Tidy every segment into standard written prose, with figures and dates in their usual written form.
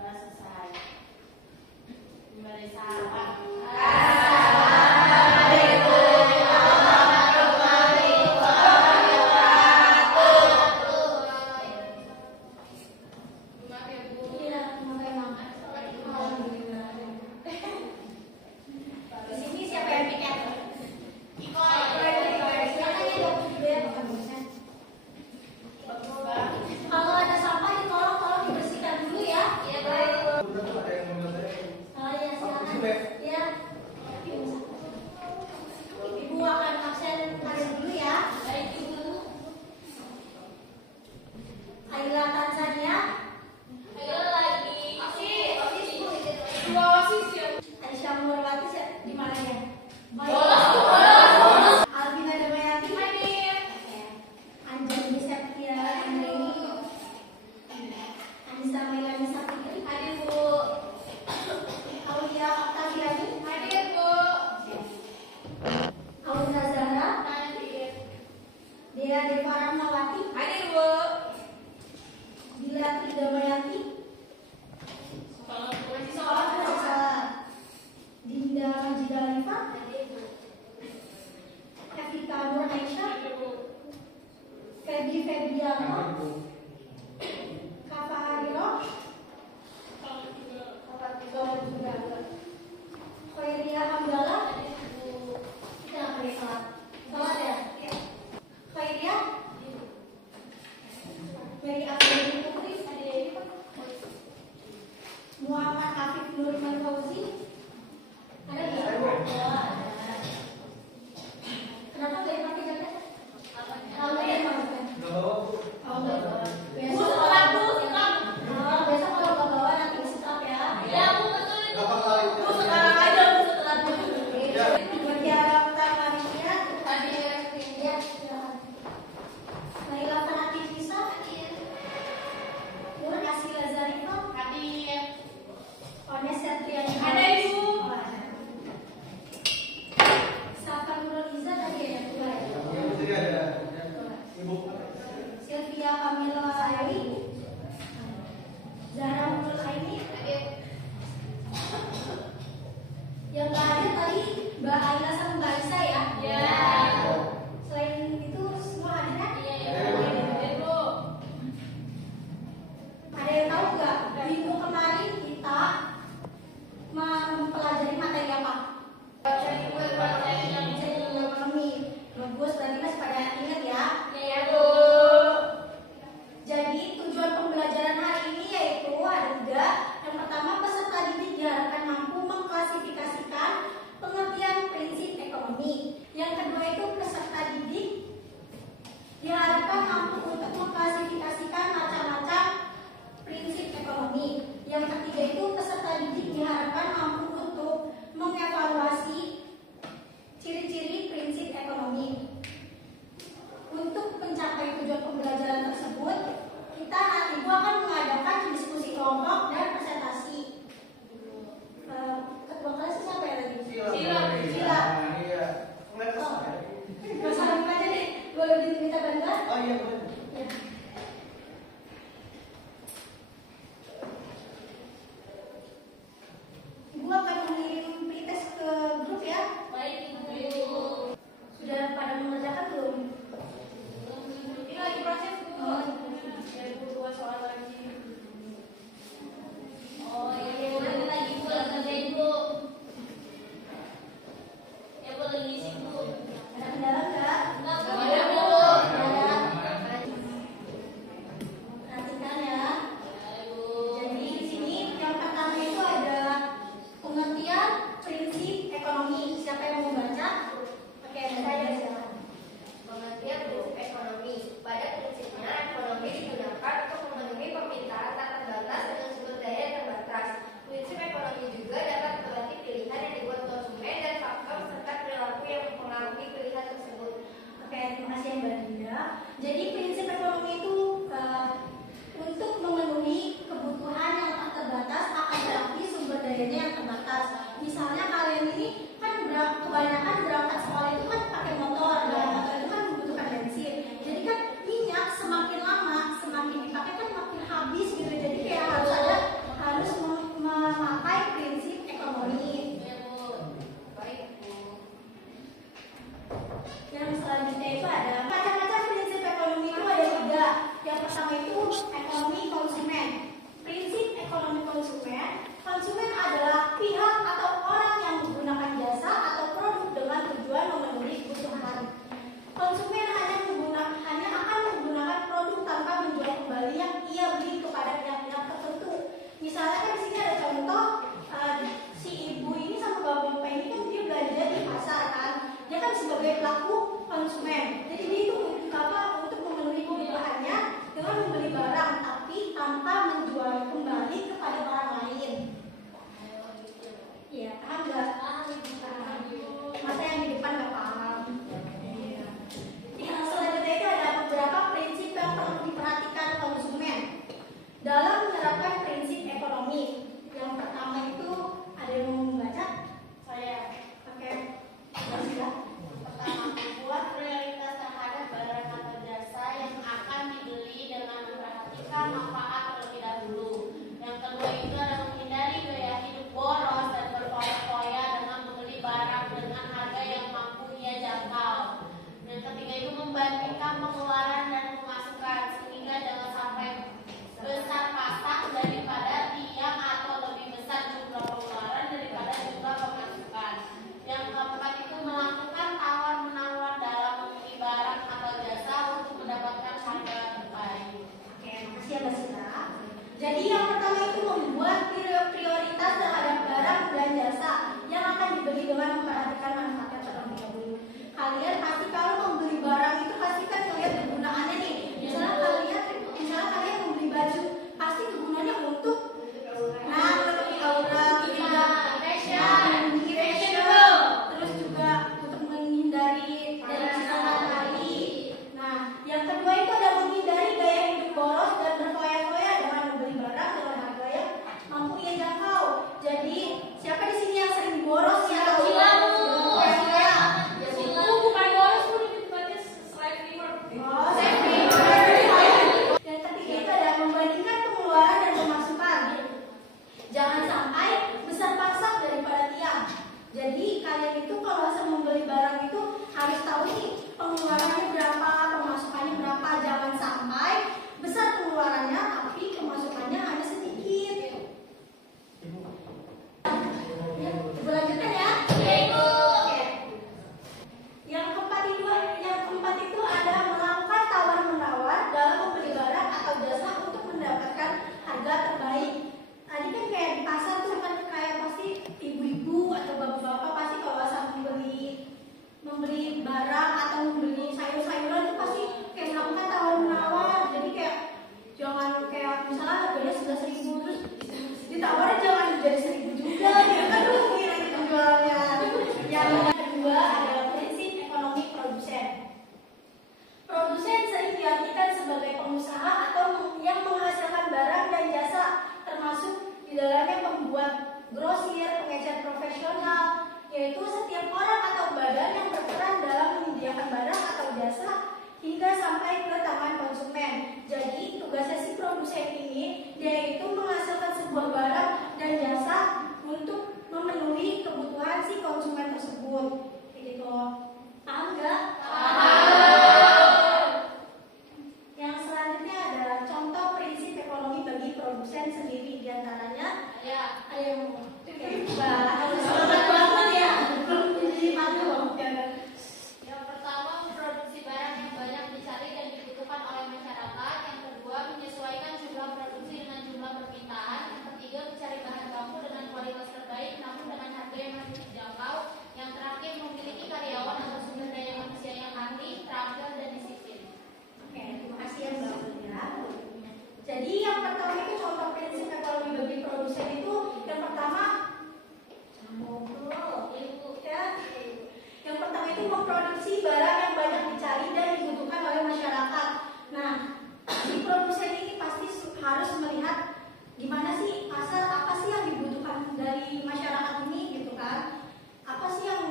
selesai. Mbak Desa, Pak. sebagai pelaku konsumen. Jadi dia itu untuk memenuhi kebutuhannya dengan membeli barang tapi tanpa menjual kembali kepada orang lain. Iya, paham nggak? Masa yang di depan nggak paham. Yang selanjutnya itu ada beberapa prinsip yang perlu diperhatikan konsumen dalam menerapkan prinsip ekonomi. Yang pertama itu ada yang mau membaca? Saya Oke. Sudah. pertama membuat prioritas terhadap barang atau jasa yang akan dibeli dengan memperhatikan manfaat terlebih dahulu. Yang kedua itu adalah menghindari gaya hidup boros dan berfoya-foya dengan membeli barang dengan harga yang mampu ia jangkau. Yang ketiga itu membandingkan pengeluaran dan pemasukan sehingga jangan sampai besar pasak daripada tiang atau lebih besar jumlah pengeluaran daripada jumlah pemasukan. Yang keempat itu melakukan tawar-menawar dalam membeli barang atau jasa untuk mendapatkan harga terbaik. Oke, makasih ya Mbak Sita. Jadi yang pertama itu membuat prioritas terhadap barang dan jasa yang akan dibeli dengan memperhatikan manfaatnya terlebih dahulu. Kalian pasti kalau membeli barang itu pasti kan melihat kegunaannya nih. Misalnya kalian membeli baju, pasti kegunaannya untuk menutupi aurat, terus juga untuk menghindari dari sinar matahari. Nah, yang kedua itu ada menghindari gaya hidup boros dan berfoya-foya dengan membeli barang dengan harga yang mampu ia jangkau. Jadi siapa di sini yang sering boros ya? Bukan boros pun itu tempatnya slide reward. Yang ketiga itu ada membandingkan pengeluaran dan pemasukan. Jangan sampai besar pasak daripada tiang. Jadi kalian itu kalau membeli barang itu harus tahu nih pengeluarannya berapa, pemasukannya berapa. Jangan sampai besar pengeluarannya tapi pemasukannya hanya sedikit. Ibu lanjutkan ya. Oke. Yang keempat itu ada melakukan tawar-menawar dalam membeli barang atau jasa untuk mendapatkan harga terbaik. Tadi kan kayak di pasar tuh kan kayak pasti ibu-ibu atau bapak-bapak pasti kalau asal membeli barang atau membeli sayur-sayuran itu pasti kayak melakukan tawar-menawar. Jadi kayak jangan kayak misalnya harganya 11.000 terus ditawarin jangan jadi 1.000 juga. Ya kan rugi nanti penjualnya. Yang kedua adalah prinsip ekonomi produsen. Produsen sering diartikan sebagai pengusaha atau yang menghasilkan barang dan jasa, termasuk di dalamnya pembuat grosir, pengecer profesional, yaitu setiap orang atau badan yang berperan dalam menyediakan barang atau jasa hingga sampai ke tangan konsumen. Jadi tugasnya si produsen ini yaitu menghasilkan sebuah barang dan jasa untuk memenuhi kebutuhan si konsumen tersebut. Gitu. Paham nggak? Yang selanjutnya adalah contoh prinsip ekonomi bagi produsen sendiri, diantaranya ada yang harus semangat banget ya, belum jadi malu. Yang pertama, memproduksi barang yang banyak dicari dan dibutuhkan oleh masyarakat. Yang kedua, menyesuaikan jumlah produksi dengan jumlah permintaan. Yang ketiga, mencari bahan baku dengan kualitas terbaik namun dengan harga yang masih terjangkau. Yang terakhir, memiliki karyawan atau sumber daya manusia yang ahli, terampil dan disiplin. Oke, terima kasih ya Mbak Bulia. Jadi yang pertama itu contoh prinsip ekonomi bagi produsen itu yang pertama Yang pertama itu memproduksi barang yang banyak dicari dan dibutuhkan oleh masyarakat. Nah, si produsen ini pasti harus melihat gimana sih pasar, apa sih yang dibutuhkan dari masyarakat ini gitu kan. Apa sih yang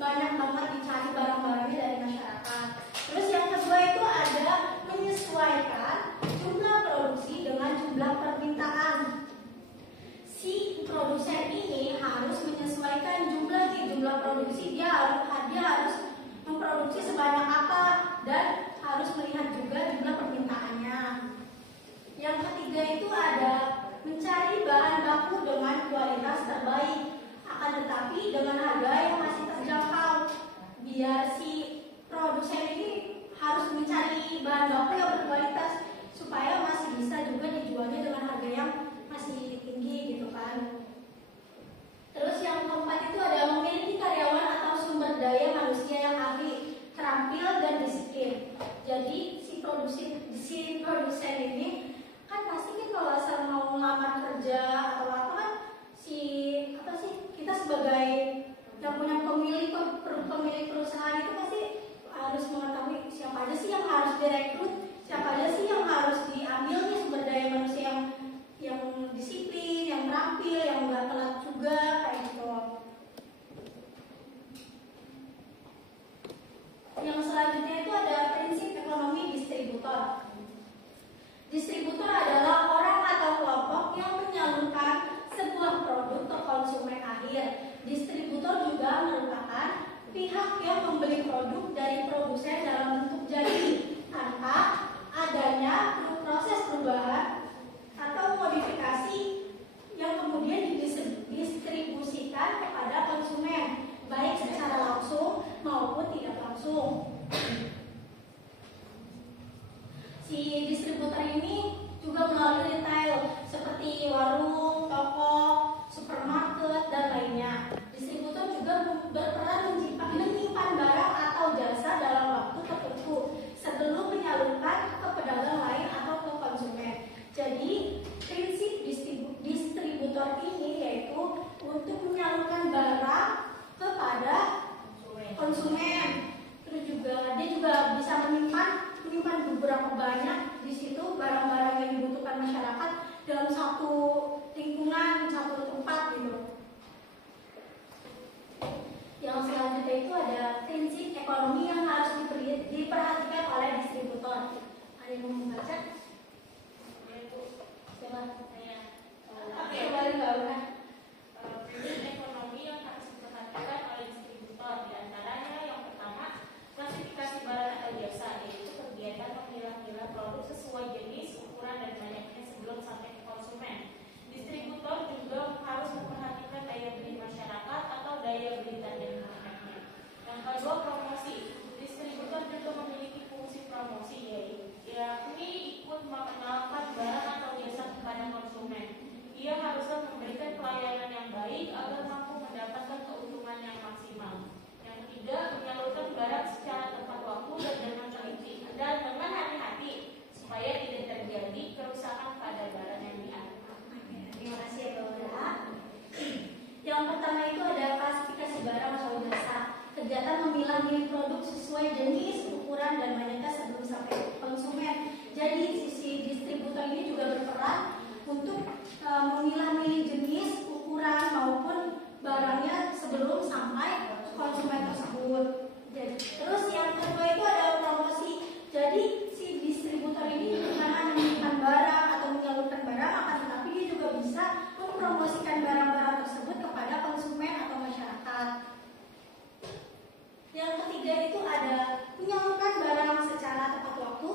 banyak banget dicari barang-barangnya dari masyarakat. Terus yang kedua itu ada menyesuaikan jumlah produksi dengan jumlah permintaan. Si produsen ini harus menyesuaikan jumlah produksi, dia harus memproduksi sebanyak apa dan harus melihat juga jumlah permintaannya. Yang ketiga itu ada mencari bahan baku dengan kualitas terbaik, akan tetapi dengan harga yang masih terjangkau. Biar si produsen ini harus mencari bahan baku yang berkualitas supaya masih bisa juga dijualnya dengan harga yang masih tinggi gitu kan. Terus yang keempat itu ada memiliki karyawan atau sumber daya manusia yang ahli. kerja atau apa kan kita sebagai yang punya pemilik perusahaan itu pasti harus mengetahui siapa aja sih yang harus direkrut, siapa aja sih yang harus diambil nih sumber daya manusia yang disiplin, yang terampil, yang nggak telat juga kayak gitu. Yang selanjutnya itu ada prinsip ekonomi distributor. Distributor adalah orang atau kelompok yang menyalurkan sebuah produk ke konsumen akhir. Distributor juga merupakan pihak yang membeli produk dari produsen dalam bentuk jadi tanpa adanya proses perubahan atau modifikasi yang kemudian didistribusikan kepada konsumen, baik secara langsung maupun tidak langsung. Si distributor ini juga melalui retail seperti warung, toko, supermarket, dan lainnya. Distributor juga berperan menyimpan barang atau jasa dalam waktu tertentu sebelum menyalurkan ke pedagang lain atau ke konsumen. Jadi prinsip distributor ini yaitu untuk menyalurkan barang kepada konsumen. Terus juga dia juga bisa menyimpan beberapa banyak di situ barang-barang yang dibutuhkan masyarakat dalam satu lingkungan, satu tempat gitu. Yang selanjutnya itu ada prinsip ekonomi yang harus diperhatikan oleh distributor. Ada yang mau membaca? Prinsip ekonomi yang harus diperhatikan oleh distributor diantaranya yang pertama klasifikasi barang atau jasa, yaitu kegiatan memilah-milah produk sesuai jenis, ukuran, dan banyaknya sebelum sampai ke konsumen. Distributor juga harus memperhatikan daya beli masyarakat atau daya beli tanda internetnya. Yang kedua, promosi. Distributor juga memiliki fungsi promosi, yakni ikut mengenalkan barang atau jasa kepada konsumen. Ia haruslah memberikan pelayanan yang baik agar mampu mendapatkan keuntungan yang maksimal. Yang ketiga, menyalurkan barang secara tepat waktu dan dengan teliti dan dengan hati-hati supaya tidak terjadi kerusakan pada barang yang diantar. Terima kasih ya Bunda. Yang pertama itu ada klasifikasi barang atau jasa. Kegiatan memilah-milih produk sesuai jenis, ukuran, dan banyaknya sebelum sampai ke konsumen. Jadi sisi distributor ini juga berperan untuk memilah-milih jenis, ukuran maupun barangnya sebelum sampai konsumen tersebut. Terus yang kedua itu ada promosi. Jadi si distributor ini bukan hanya menyimpan barang atau menyalurkan barang, akan tetapi dia juga bisa mempromosikan barang-barang tersebut kepada konsumen atau masyarakat. Yang ketiga itu ada menyalurkan barang secara tepat waktu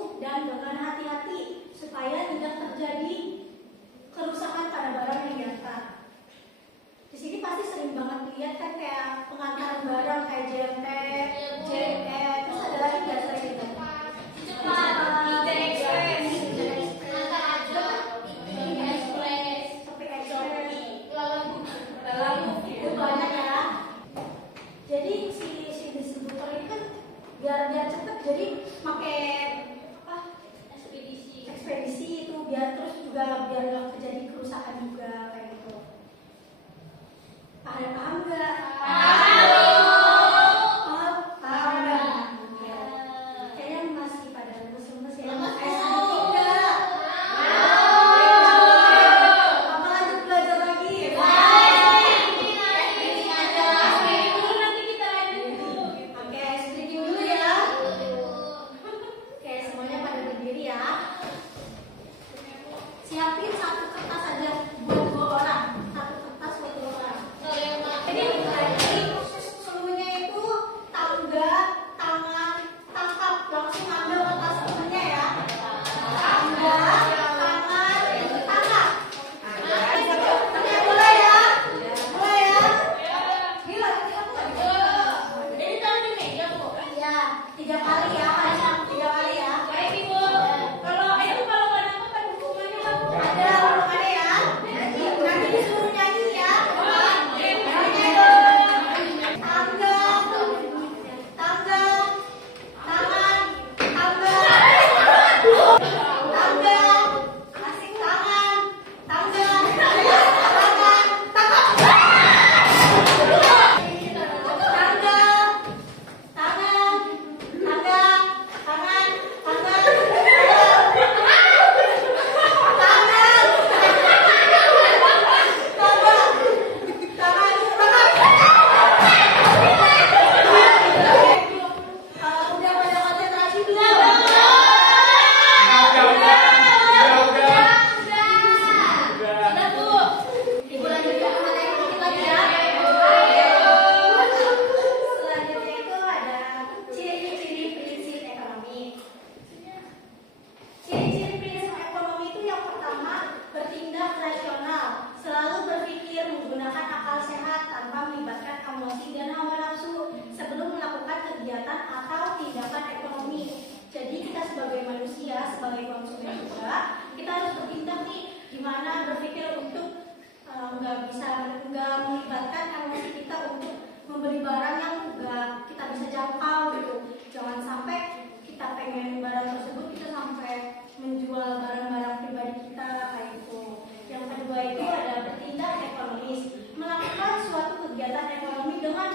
menggunakan akal sehat tanpa melibatkan emosi dan hawa nafsu sebelum melakukan kegiatan atau tindakan ekonomi. Jadi kita sebagai manusia, sebagai konsumen juga, kita harus bertindak nih, dimana berpikir untuk nggak melibatkan emosi kita untuk membeli barang yang nggak kita bisa jangkau gitu. Jangan sampai kita pengen barang tersebut kita sampai menjual barang-barang pribadi kita kayak itu. Yang kedua itu ada bertindak ekonomis, melakukan suatu kegiatan ekonomi dengan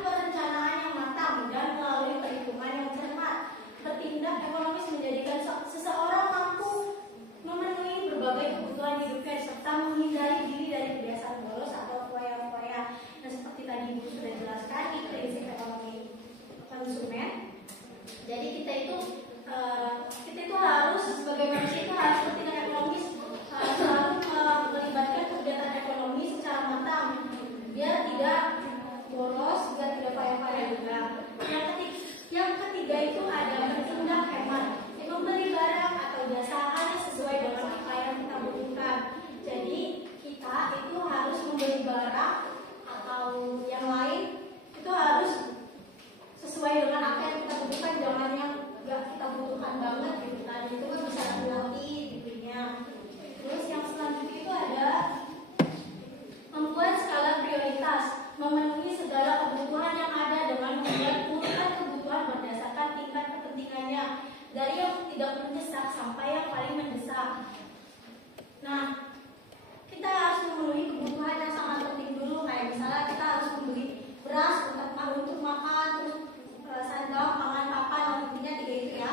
perencanaan yang matang dan melalui perhitungan yang cermat. Bertindak ekonomis menjadikan seseorang mampu memenuhi berbagai kebutuhan hidupnya serta menghindari diri dari kebiasaan boros atau foya-foya. Nah, seperti tadi Ibu sudah jelaskan di prinsip ekonomi konsumen. Jadi kita itu harus sebagai manusia itu harus bertindak ekonomis, selalu melibatkan kegiatan ekonomi secara matang biar tidak boros, biar tidak foya-foya juga. Yang ketiga itu ada bertindak hemat, membeli barang atau jasa hanya sesuai dengan apa yang kita butuhkan. Jadi kita itu harus membeli barang atau yang lain itu harus sesuai dengan apa yang kita butuhkan, jangan yang nggak kita butuhkan banget gitu kan, itu kan bisa nanti dibelinya. Terus yang selanjutnya itu ada membuat skala prioritas, memenuhi segala kebutuhan yang ada dengan membuat urutan kebutuhan berdasarkan tingkat kepentingannya dari yang tidak mendesak sampai yang paling mendesak. Nah, kita harus memenuhi kebutuhan yang sangat penting dulu, kayak misalnya kita harus membeli beras untuk makan, terus sandal, pangan, papan, intinya 3 itu ya.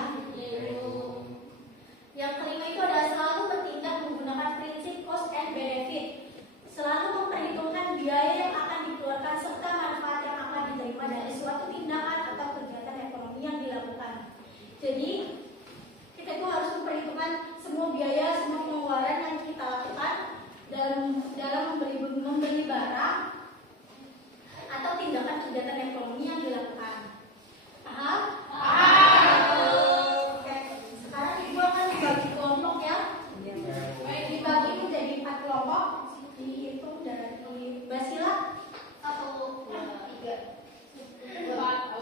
Yang kelima itu adalah selalu bertindak menggunakan prinsip cost and benefit, selalu memperhitungkan biaya yang akan dikeluarkan serta manfaat yang akan diterima dari suatu tindakan atau kegiatan ekonomi yang dilakukan. Jadi kita itu harus memperhitungkan semua biaya, semua pengeluaran yang kita lakukan dalam membeli barang atau tindakan kegiatan ekonomi yang dilakukan. Paham? Oke. Sekarang Ibu akan dibagi kelompok ya. Dibagi menjadi 4 kelompok. Dihitung dari Basila 1, 2, 3, 4,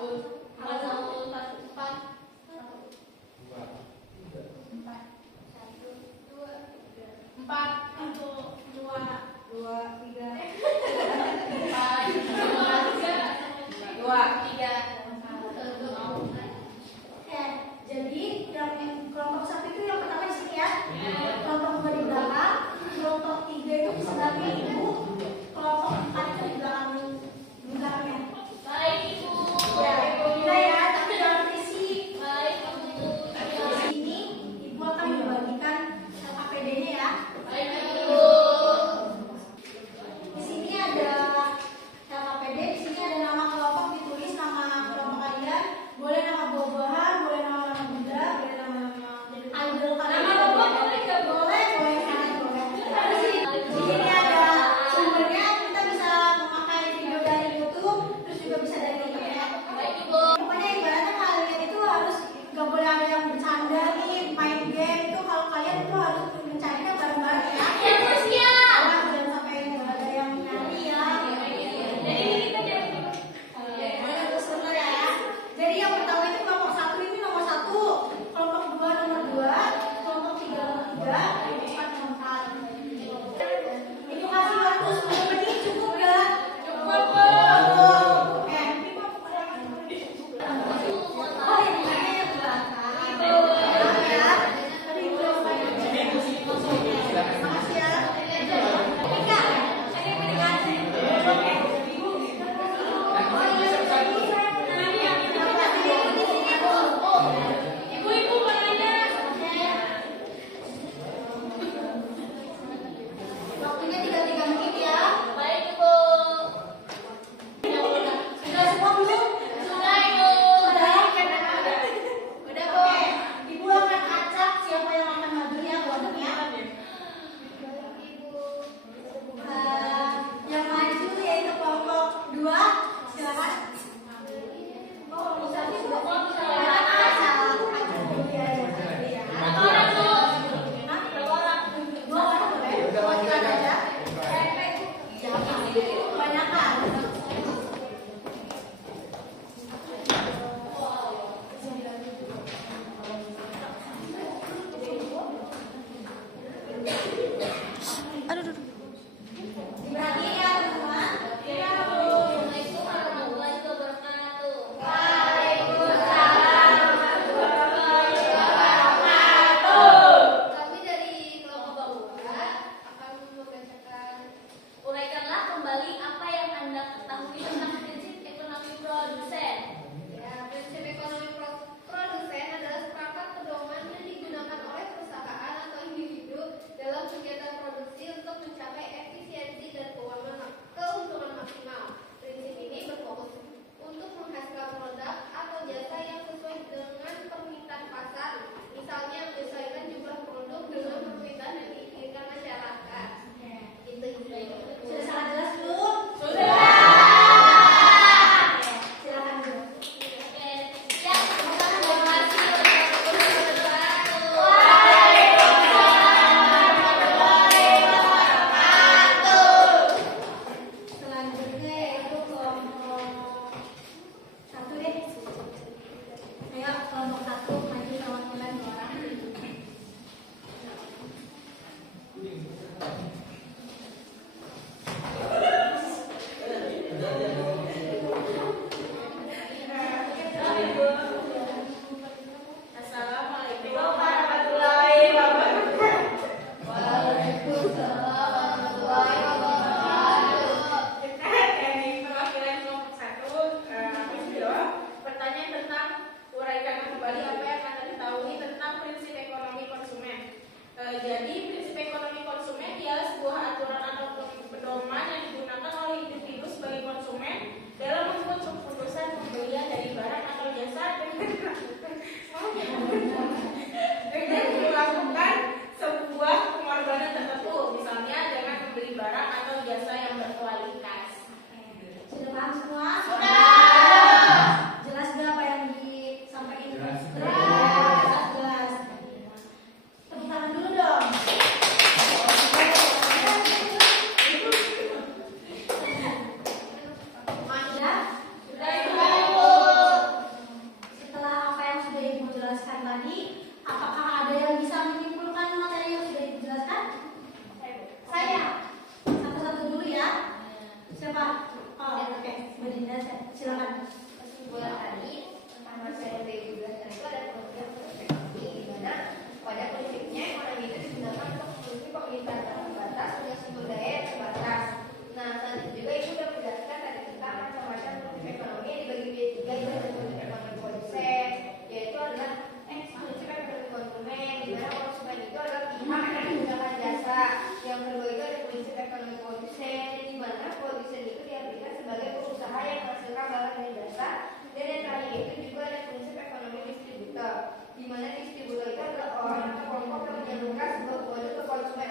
jadi yang kelompok 1 itu yang pertama di sini ya. Kelompok 2 di belakang, kelompok 3 itu di sebelahnya Ibu, kelompok 4 itu di belakangnya. Baik Ibu. Ya, kita ya, tapi dalam visi Baik Ibu. di sini Ibu akan membagikan APD-nya ya. Baik Ibu. Di sini ada APD, di sini ada nama kelompok, ditulis nama kelompok kalian, boleh nama buah-buahan, boleh nama benda, boleh nama idol kalian. Nama kelompok boleh nggak boleh, boleh sangat boleh. Di sini ada melakukan sebuah pengorbanan tertentu, misalnya dengan membeli barang atau jasa yang berkualitas. Sudah paham semua? Sudah. Jelas gak apa yang disampaikan? Jelas. Jelas. Tepuk tangan dulu dong. Setelah apa yang sudah Ibu jelaskan tadi, apakah ada yang bisa menyimpulkan materi yang sudah Ibu jelaskan? Saya. Satu-satu dulu ya. Siapa? Oh, oke. Mbak Dinda, silakan. Kesimpulan tadi tentang materi yang Ibu jelaskan itu ada pengertian ekonomi, di mana pada prinsipnya ekonomi itu digunakan untuk memenuhi permintaan terbatas dengan sumber daya yang terbatas. Nah, selanjutnya juga Ibu sudah menjelaskan tadi tentang macam-macam prinsip ekonomi yang dibagi menjadi tiga, yaitu prinsip ekonomi produsen, yaitu adalah prinsip ekonomi konsumen, di mana konsumen itu adalah pihak yang menggunakan jasa. Yang kedua itu ada prinsip ekonomi produsen, di mana produsen itu diartikan sebagai perusahaan yang menghasilkan barang dan jasa. Dan yang terakhir itu juga ada prinsip ekonomi distributor, di mana distributor itu adalah orang atau kelompok yang menyalurkan sebuah produk ke konsumen